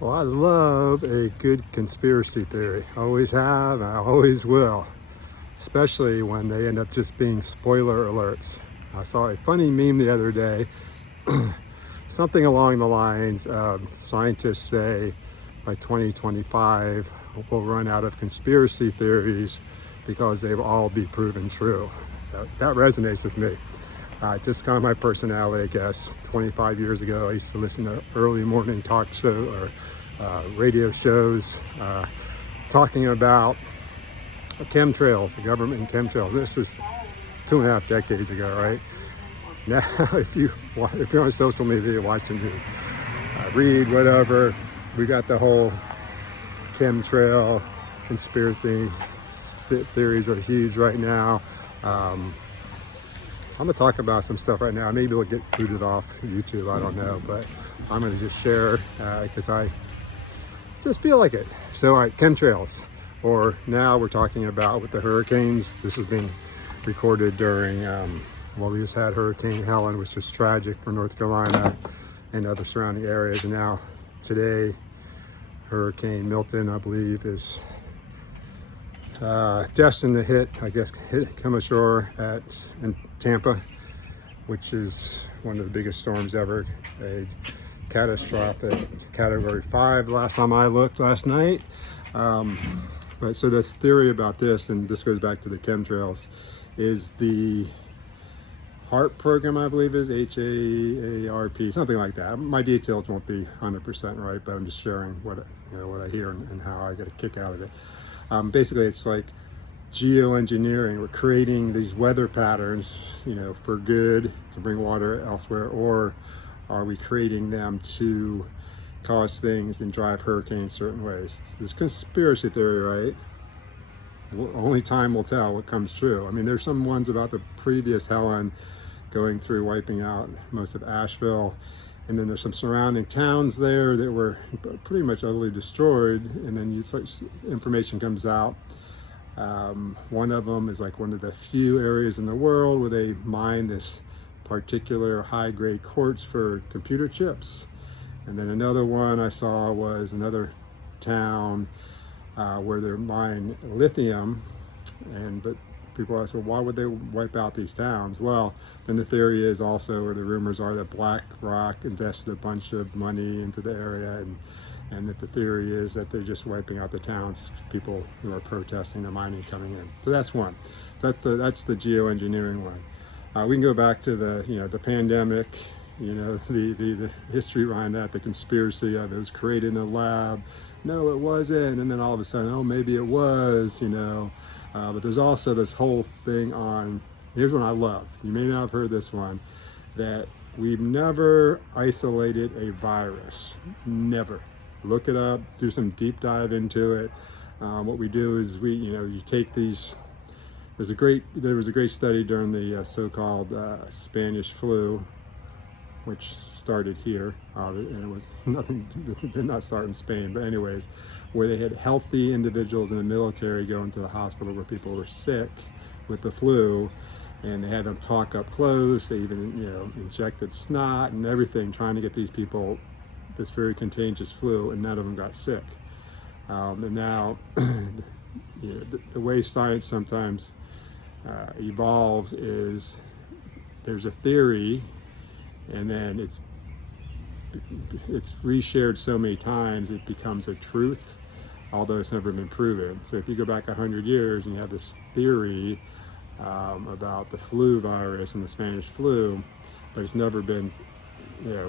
Well, I love a good conspiracy theory. Always have, I always will. Especially when they end up just being spoiler alerts. I saw a funny meme the other day. Something along the lines of scientists say by 2025 we'll run out of conspiracy theories because they'll all be proven true. That resonates with me. Just kind of my personality, I guess. 25 years ago, I used to listen to early morning talk show or radio shows talking about chemtrails, the government and chemtrails. This was 2.5 decades ago, right? Now, if you're on social media watching news, read whatever, we got the whole chemtrail conspiracy theories are huge right now. I'm gonna talk about some stuff right now. Maybe we'll get booted off YouTube, I don't know, but I'm gonna just share because I just feel like it. So, all right, chemtrails, or now we're talking about with the hurricanes. This has been recorded during, well, we just had Hurricane Helen, which was tragic for North Carolina and other surrounding areas. And now today, Hurricane Milton, I believe, is destined to hit, come ashore in Tampa, which is one of the biggest storms ever. A catastrophic category 5 last time I looked last night. But so this theory about this, and this goes back to the chemtrails, is the HAARP program, I believe is HAARP, something like that. My details won't be 100% right, but I'm just sharing what I hear and how I get a kick out of it. Basically, it's like geo-engineering. We're creating these weather patterns, for good, to bring water elsewhere, or are we creating them to cause things and drive hurricanes certain ways? This conspiracy theory, right? Only time will tell what comes true. I mean, there's some ones about the previous Helen going through, wiping out most of Asheville. And then there's some surrounding towns there that were pretty much utterly destroyed. And then information comes out. One of them is like one of the few areas in the world where they mine this particular high-grade quartz for computer chips. And then another one I saw was another town where they're mining lithium. But people ask, well, why would they wipe out these towns? Well, then the theory is also, or the rumors are, that BlackRock invested a bunch of money into the area, and that the theory is that they're just wiping out the towns, people who are protesting the mining coming in. So that's one. That's the geoengineering one. We can go back to the pandemic, the history behind that, the conspiracy of it was created in a lab. No, it wasn't. And then all of a sudden, oh, maybe it was, But there's also this whole thing on, here's one I love. You may not have heard this one, that we've never isolated a virus. Never. Look it up, do some deep dive into it. What we do is you take these, there was a great study during the so-called Spanish flu, which started here, and it was nothing, it did not start in Spain, but anyways, where they had healthy individuals in the military go into the hospital where people were sick with the flu, and they had them talk up close. They even, injected snot and everything, trying to get these people this very contagious flu, and none of them got sick. And now, the way science sometimes evolves is there's a theory, and then it's reshared so many times it becomes a truth, although it's never been proven. So if you go back 100 years and you have this theory about the flu virus and the Spanish flu, but it's never been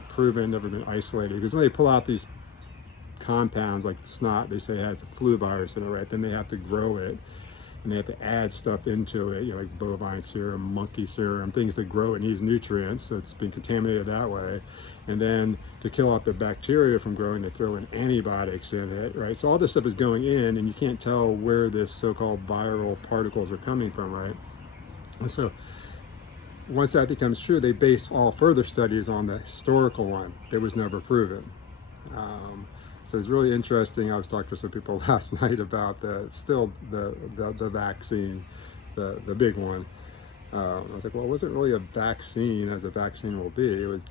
proven, never been isolated, because when they pull out these compounds like snot, they say it's a flu virus in it, right? Then they have to grow it, and they have to add stuff into it, like bovine serum, monkey serum, things that grow. It needs nutrients, so it's been contaminated that way. And then to kill off the bacteria from growing, they throw in antibiotics in it, right? So all this stuff is going in, and you can't tell where this so-called viral particles are coming from, right? And so once that becomes true, they base all further studies on the historical one that was never proven. So it's really interesting. I was talking to some people last night about the vaccine, the big one. I was like, well, it wasn't really a vaccine as a vaccine will be. It was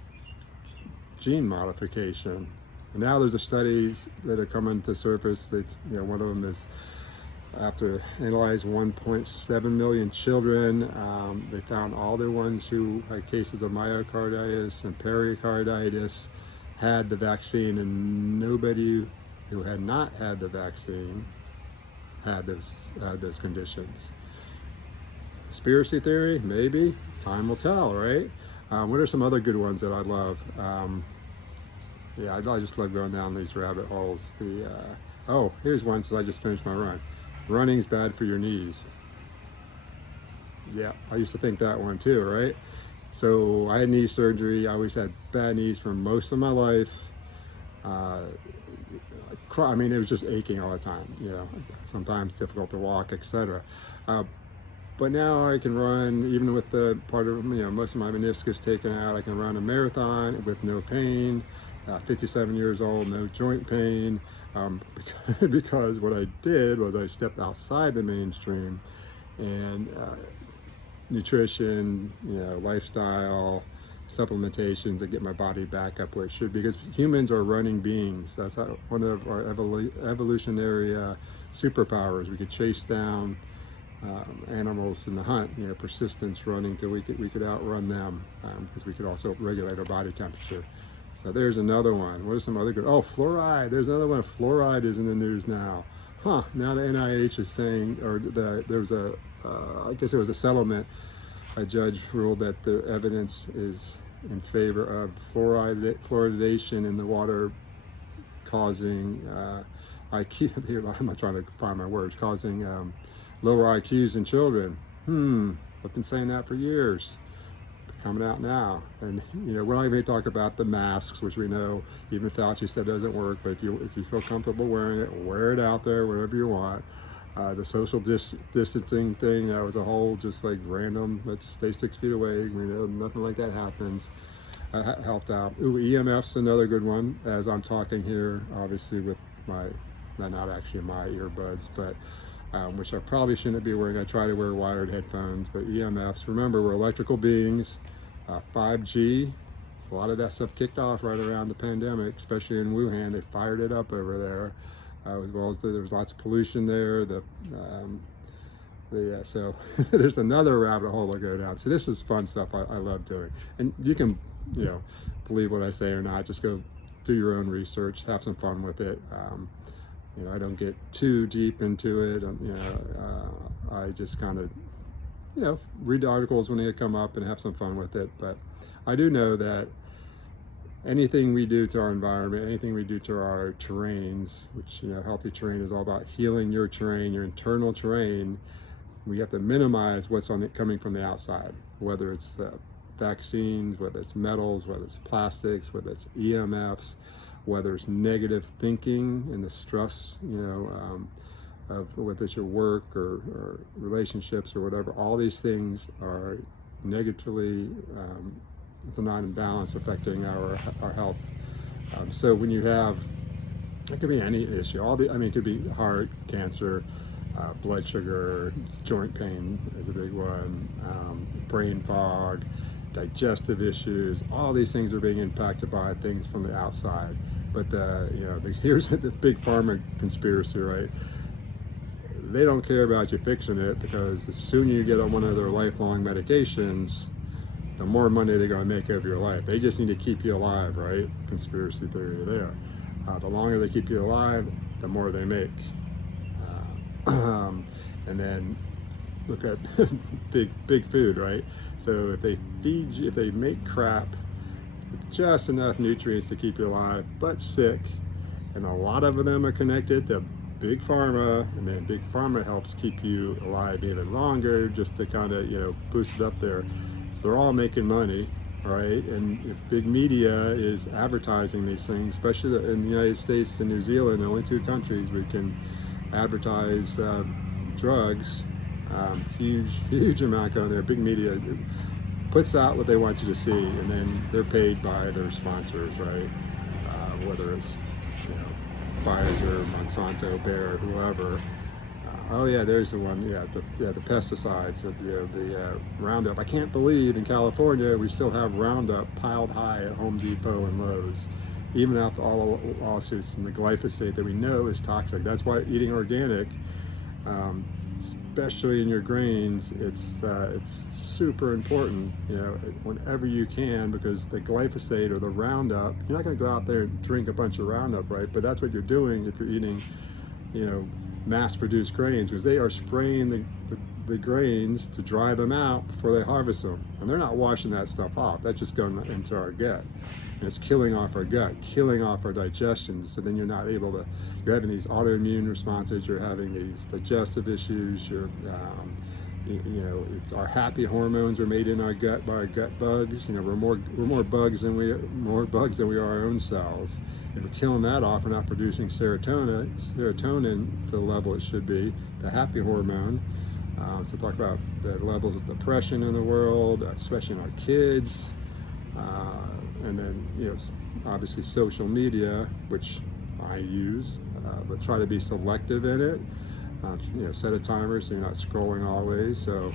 gene modification. And now there's studies that are coming to surface. They've, one of them is after analyzing 1.7 million children, they found all the ones who had cases of myocarditis and pericarditis had the vaccine, and nobody who had not had the vaccine had those conditions. Conspiracy theory? Maybe. Time will tell, right? What are some other good ones that I love? I just love going down these rabbit holes. Oh, here's one since I just finished my run. Running's bad for your knees. Yeah, I used to think that one too, right? So I had knee surgery. I always had bad knees for most of my life. I mean, it was just aching all the time, sometimes difficult to walk, etc. But now I can run, even with the part of, most of my meniscus taken out, I can run a marathon with no pain. 57 years old, no joint pain, because what I did was I stepped outside the mainstream, and nutrition, lifestyle, supplementations that get my body back up where it should be, because humans are running beings. That's one of our evolutionary superpowers. We could chase down animals in the hunt, persistence, running till we could outrun them, because we could also regulate our body temperature. So there's another one. What are some other good? Oh, fluoride. There's another one. Fluoride is in the news now. Now the NIH is saying, or there was I guess there was a settlement. A judge ruled that the evidence is in favor of fluoridation in the water causing IQ. Here, I'm not trying to find my words. Causing lower IQs in children. I've been saying that for years. Coming out now, and we're not even going to talk about the masks, which we know even Fauci said doesn't work. But if you feel comfortable wearing it, wear it out there, whatever you want. The social distancing thing, that was a whole just like random. Let's stay 6 feet away. Nothing like that happens. Helped out. Ooh, EMF's another good one. As I'm talking here, obviously with my, not actually my earbuds, but. Which I probably shouldn't be wearing. I try to wear wired headphones, but EMFs, remember, we're electrical beings. 5G, a lot of that stuff kicked off right around the pandemic, especially in Wuhan. They fired it up over there, as well as there was lots of pollution there. So there's another rabbit hole to go down. So this is fun stuff I love doing. And you can, believe what I say or not, just go do your own research, have some fun with it. I don't get too deep into it. I just kind of, read the articles when they come up and have some fun with it. But I do know that anything we do to our environment, anything we do to our terrains, which, healthy terrain is all about healing your terrain, your internal terrain. We have to minimize what's coming from the outside, whether it's vaccines, whether it's metals, whether it's plastics, whether it's EMFs, whether it's negative thinking and the stress, of whether it's your work or relationships or whatever. All these things are negatively, if they're not in balance, affecting our health. So when you have, it could be any issue. It could be heart, cancer, blood sugar, joint pain is a big one, brain fog, digestive issues. All these things are being impacted by things from the outside. But here's the big pharma conspiracy, right? They don't care about you fixing it, because the sooner you get on one of their lifelong medications, the more money they're going to make over your life. They just need to keep you alive, right? Conspiracy theory there. The longer they keep you alive, the more they make. And then look at big food, right? So if they make crap with just enough nutrients to keep you alive, but sick, and a lot of them are connected to big pharma, and then big pharma helps keep you alive even longer, just to kind of boost it up there. They're all making money, right? And if big media is advertising these things, especially in the United States and New Zealand, the only two countries we can advertise drugs, huge amount going there. Big media puts out what they want you to see, and then they're paid by their sponsors, right? Whether it's Pfizer, Monsanto, Bayer, whoever. Oh yeah, there's the one. The pesticides, the Roundup. I can't believe in California we still have Roundup piled high at Home Depot and Lowe's. even after all the lawsuits and the glyphosate that we know is toxic. That's why eating organic, especially in your grains, it's super important, you know, whenever you can, because the glyphosate or the Roundup, you're not going to go out there and drink a bunch of Roundup, right? But that's what you're doing if you're eating, you know, mass-produced grains, because they are spraying the grains to dry them out before they harvest them, and they're not washing that stuff off. That's just going into our gut, and it's killing off our gut, killing off our digestion. So then you're not able to, you're having these autoimmune responses, you're having these digestive issues, you're you know, it's our happy hormones are made in our gut by our gut bugs. You know, we're more bugs than we are our own cells. If we're killing that off, we're not producing serotonin to the level it should be, the happy hormone. So talk about the levels of depression in the world, especially in our kids, and then, you know, obviously social media, which I use, but try to be selective in it. You know, set a timer so you're not scrolling always. So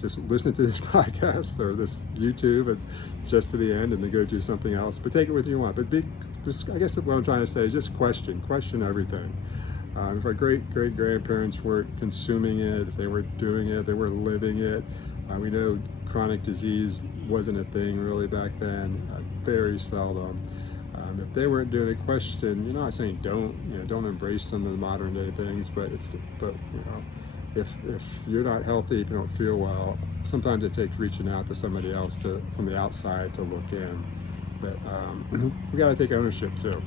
just listen to this podcast or this YouTube and just to the end, and then go do something else. But take it with you want. But I guess what I'm trying to say is just question everything. If our great grandparents weren't consuming it, if they weren't doing it, they were living it. We know chronic disease wasn't a thing really back then, very seldom. If they weren't doing it, question. You're not saying don't embrace some of the modern day things, but you know, if you're not healthy, if you don't feel well, sometimes it takes reaching out to somebody else from the outside to look in. But we got to take ownership too.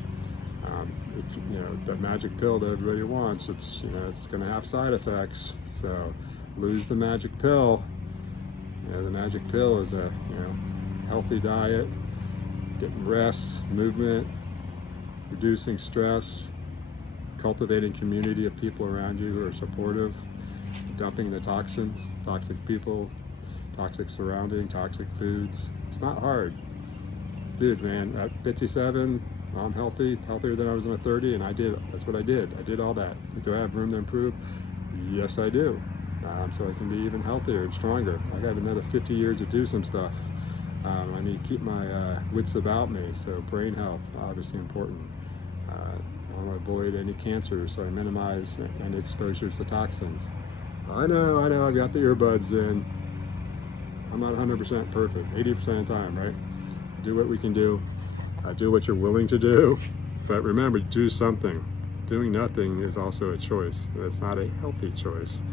You know, that magic pill that everybody wants, it's, you know, it's going to have side effects. So lose the magic pill. You know, the magic pill is a, you know, healthy diet, getting rest, movement, reducing stress, cultivating community of people around you who are supportive, dumping the toxins, toxic people, toxic surrounding, toxic foods. It's not hard. Dude, man, at 57, I'm healthier than I was when I was 30, and that's what I did. I did all that. Do I have room to improve? Yes, I do. So I can be even healthier and stronger. I got another 50 years to do some stuff. I need to keep my wits about me, so brain health, obviously important. I want to avoid any cancer, so I minimize any exposures to toxins. I know, I've got the earbuds in. I'm not 100% perfect, 80% of the time, right? Do what we can do. Do what you're willing to do, but remember, do something. Doing nothing is also a choice. It's not a healthy choice.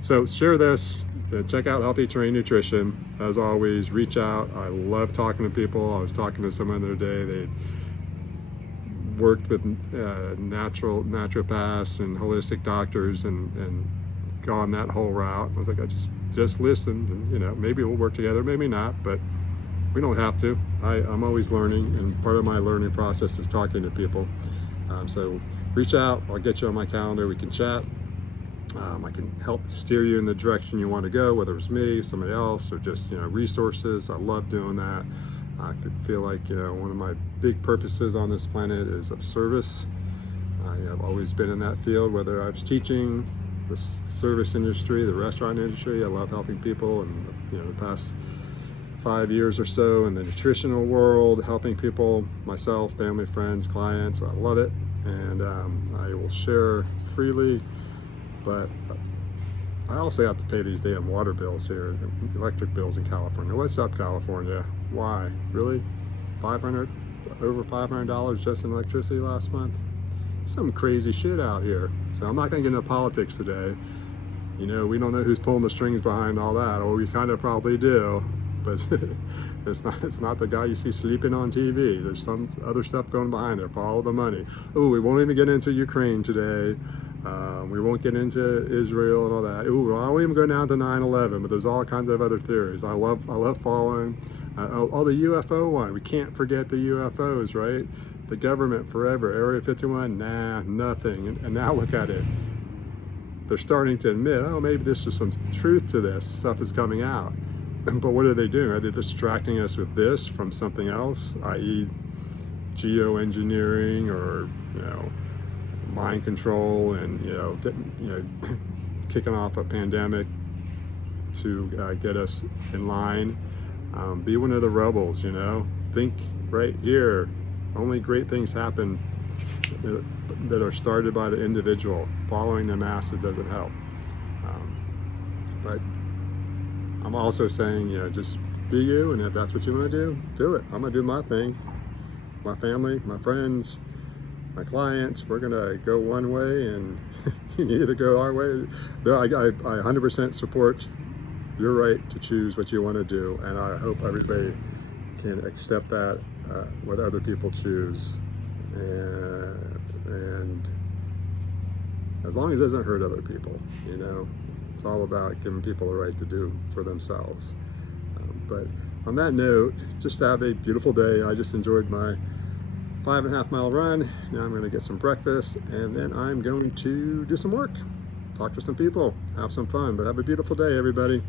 So share this. Check out Healthy Terrain Nutrition. As always, reach out. I love talking to people. I was talking to someone the other day. They worked with naturopaths and holistic doctors and gone that whole route. I was like, I just listened, and, you know, maybe we'll work together, maybe not, but we don't have to. I'm always learning, and part of my learning process is talking to people. So reach out. I'll get you on my calendar. We can chat. I can help steer you in the direction you want to go, whether it's me, somebody else, or just, you know, resources. I love doing that. I feel like, you know, one of my big purposes on this planet is of service. I've always been in that field, whether I was teaching, the service industry, the restaurant industry. I love helping people, and, you know, the past 5 years or so in the nutritional world, helping people, myself, family, friends, clients. I love it, and I will share freely, but I also have to pay these damn water bills here, electric bills in California. What's up, California? Why? Really? Over $500 just in electricity last month? Some crazy shit out here. So I'm not gonna get into politics today. You know, we don't know who's pulling the strings behind all that, or we kind of probably do. But it's not the guy you see sleeping on TV. There's some other stuff going behind it. Follow the money. Oh, we won't even get into Ukraine today. We won't get into Israel and all that. Ooh, I won't even go down to 9/11. But there's all kinds of other theories. I love following. The UFO one. We can't forget the UFOs, right? The government forever. Area 51. Nah, nothing. And now look at it. They're starting to admit, oh, maybe there's just some truth to this. Stuff is coming out. But what are they doing? Are they distracting us with this from something else, i.e. geo-engineering, or, you know, mind control, and, you know, kicking off a pandemic to get us in line? Be one of the rebels, you know. Think right here. Only great things happen that are started by the individual. Following the masses doesn't help. But I'm also saying, just be you, and if that's what you want to do it. I'm going to do my thing. My family, my friends, my clients, we're going to go one way, and you can either go our way. I 100% support your right to choose what you want to do, and I hope everybody can accept that, what other people choose, and as long as it doesn't hurt other people, it's all about giving people a right to do for themselves. But on that note, just have a beautiful day. I just enjoyed my 5.5 mile run. Now I'm going to get some breakfast, and then I'm going to do some work, talk to some people, have some fun. But have a beautiful day, everybody.